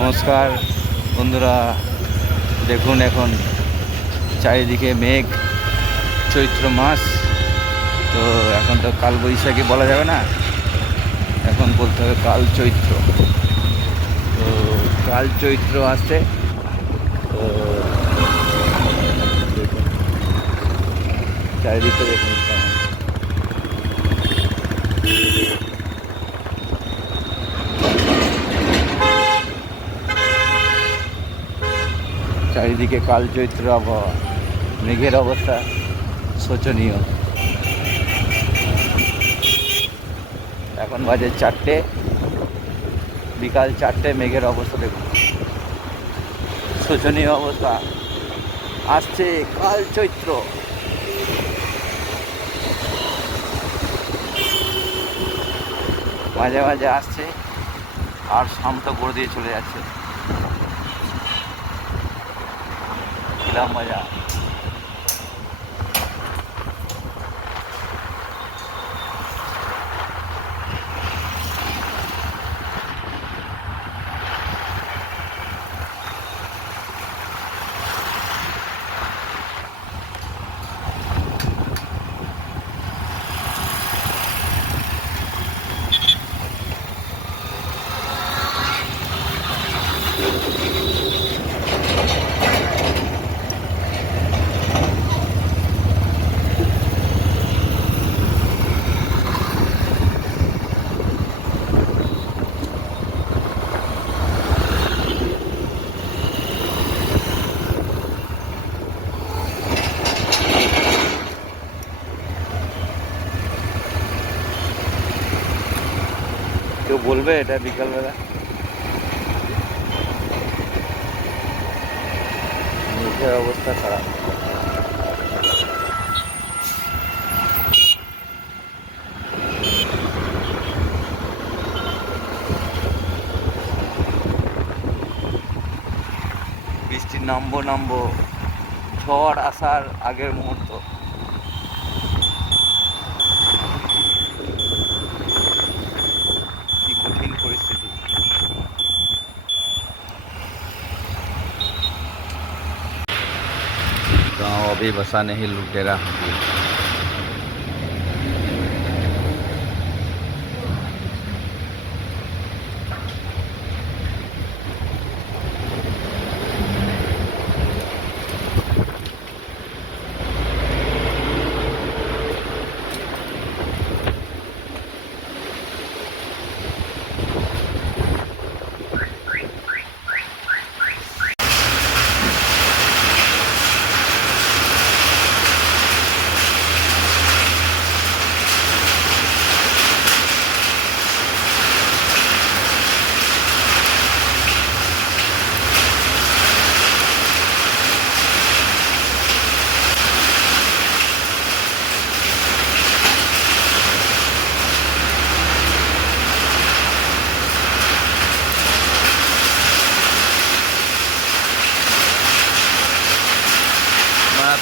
নমস্কার বন্ধুরা, দেখুন এখন চারিদিকে মেঘ। চৈত্র মাস তো এখন তো কাল বৈশাখী বলা যাবে না, এখন বলতে হবে কাল চৈত্র। তো কাল চৈত্র আসছে। তো দেখুন চারিদিকে দেখুন কেমন। চারিদিকে কাল চৈত্র আবহাওয়া, মেঘের অবস্থা শোচনীয়। এখন বাজে 4টে, বিকাল 4টে, মেঘের অবস্থা দেখুন, শোচনীয় অবস্থা। আসছে কাল চৈত্র। মাঝে মাঝে আসছে আর শান্ত করে দিয়ে চলে যাচ্ছে। কিলাম মজা। কেউ বলবে এটা বিকালবেলা? মেঘের অবস্থা খারাপ। বৃষ্টি নামবো নামবো, ঝড় আসার আগের মুহূর্ত। কি কঠিন পরিস্থিতি। गांव अभी बसा नहीं, लुटेरा।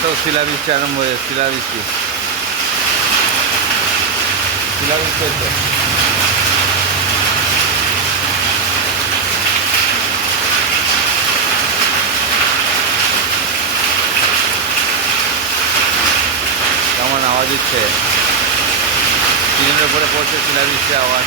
তো শিলাবৃষ্টি আরম্ভ হয়েছে। শিলাবৃষ্টি শিলাবৃষ্টি হচ্ছে। কেমন আওয়াজ হচ্ছে, টিনের উপরে পড়ছে শিলাবৃষ্টির আওয়াজ।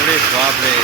ওরে বাপরে,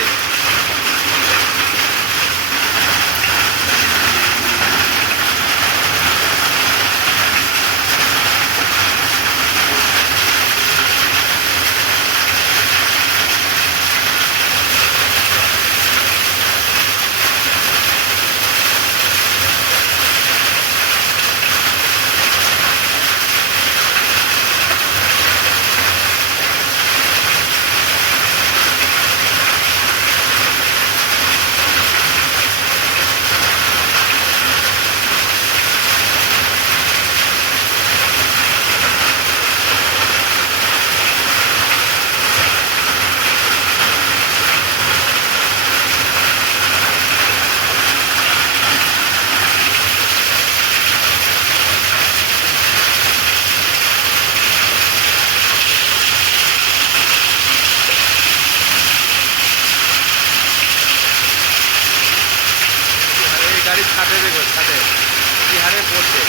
গাড়ির ছাদে দেখো, ছাদে কি হারে পড়ছে।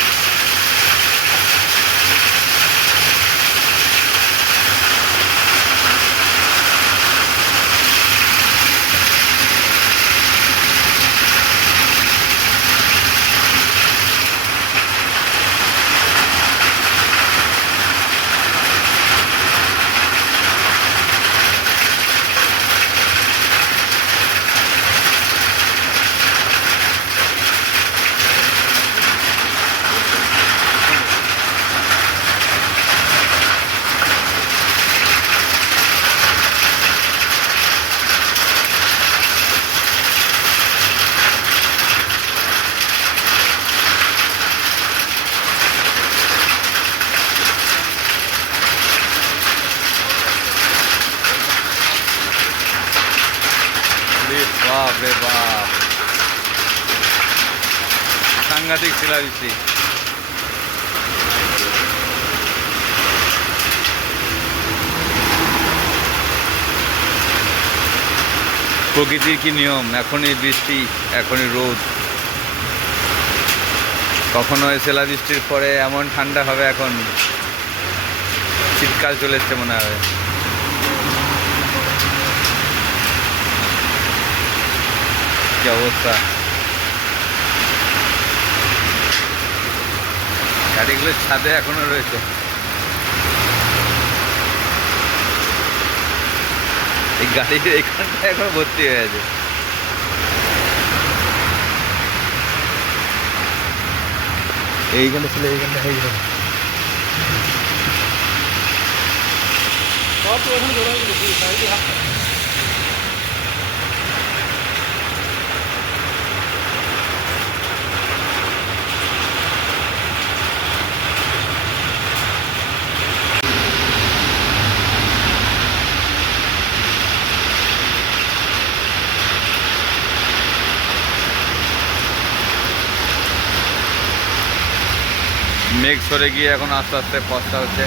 বাপ রে বাপ, সাংঘাতিক শিলাবৃষ্টি। প্রকৃতির কি নিয়ম, এখনই বৃষ্টি এখনই রোদ, কখনো শিলাবৃষ্টির পরে এমন ঠান্ডা হবে, এখন শীতকাল চলে এসছে মনে হবে। কি অবস্থা, গাড়িগুলোর ছাদে এখনো রয়েছে। এই গাড়ির এইখানটা এখন ভর্তি হয়ে আছে। এইখানটা ছিল, এইখানটা হয়ে গেল সব তো ওখানে জোড়া গেল। মেঘ সরে গিয়ে এখন আস্তে আস্তে ফসটা হচ্ছে।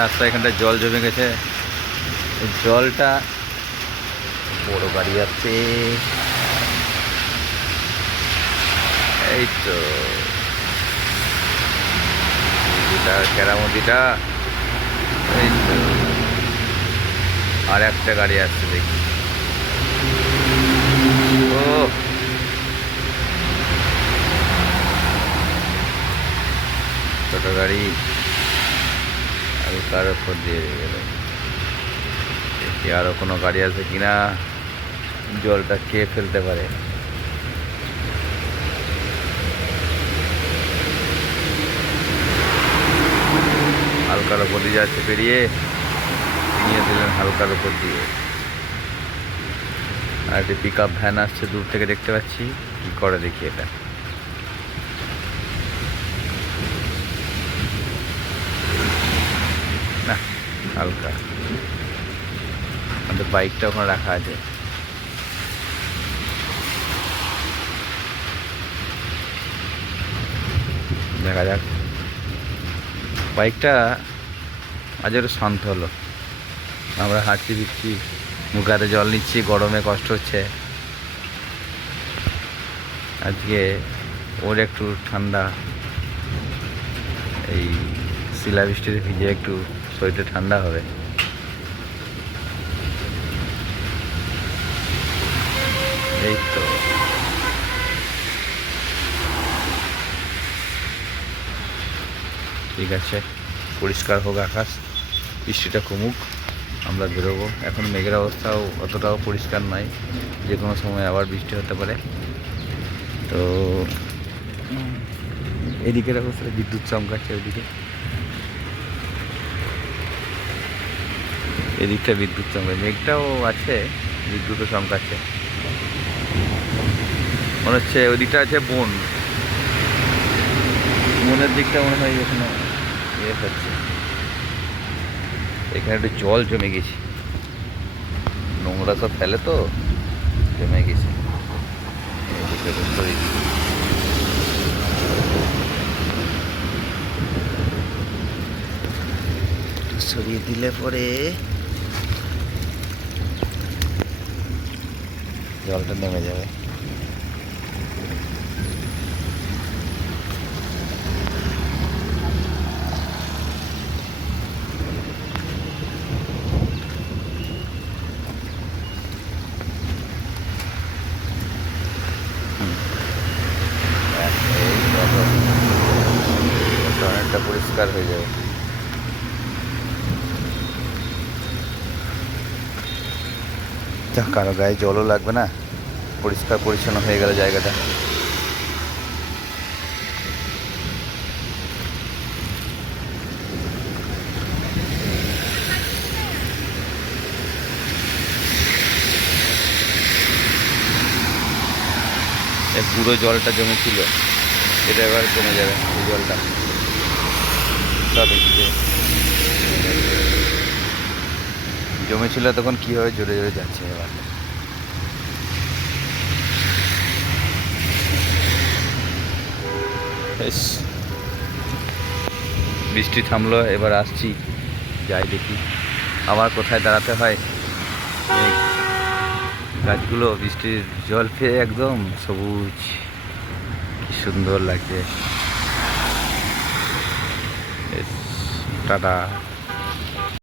রাস্তা এখানটা জল জমে গেছে, জলটা বড় গাড়ি যাচ্ছে। এই তো কেরামতিটা, এই তো আর একটা গাড়ি আসছে দেখি। ও ছোট গাড়ি হালকার উপর দিয়ে গেল। দেখি আরো কোনো গাড়ি আছে কিনা, জলটা খেয়ে ফেলতে পারে। হালকার উপর দিয়ে যাচ্ছে, পেরিয়ে নিয়ে দিলেন হালকার উপর দিয়ে। আর একটি পিক আপ ভ্যান আসছে দূর থেকে দেখতে পাচ্ছি, কি করে দেখি এটা। না হালকা আমাদের বাইকটা ওখানে রাখা আছে। দেখা যাক, বাইকটা আজ একটু শান্ত হলো। আমরা হাঁটছি ফিরছি, মুখে হাতে জল নিচ্ছি, গরমে কষ্ট হচ্ছে। আজকে ওর একটু ঠান্ডা, এই শিলাবৃষ্টিতে ভিজে একটু শরীরটা ঠান্ডা হবে। এই তো ঠিক আছে, পরিষ্কার হোক আকাশ, বৃষ্টিটা কমুক, আমরা বেরোবো। এখন মেঘের অবস্থাও অতটাও পরিষ্কার নয়, যে কোনো সময় আবার বৃষ্টি হতে পারে। তো এদিকের অবস্থায় বিদ্যুৎ চমকাচ্ছে, ওইদিকে এদিকটা বিদ্যুৎ চমকাচ্ছে, মেঘটাও আছে, বিদ্যুৎও চমকাচ্ছে। মনে হচ্ছে ওইদিকটা আছে বন, বনের দিকটা মনে হয় এখানে ইয়ে হচ্ছে। এখানে একটু জল জমে গেছে, নোংরা সব ফেলে তো জমে গেছে। সরিয়ে দিলে পরে জলটা নেমে যাবে। অনেকটা পরিষ্কার হয়ে যাবে। কারো গায়ে জলও লাগবে না, পরিষ্কার পরিচ্ছন্ন হয়ে গেল জায়গাটা। এই পুরো জলটা জমেছিল, এটা এবার কমে যাবে। এই জলটা সব এদিকে জমেছিল তখন কীভাবে জোরে জোরে যাচ্ছে। এবার বৃষ্টি থামলো, এবার আসছি, যাই দেখি আবার কোথায় দাঁড়াতে হয়। এই গাছগুলো বৃষ্টির জল পেয়ে একদম সবুজ, কি সুন্দর লাগছে। টাটা।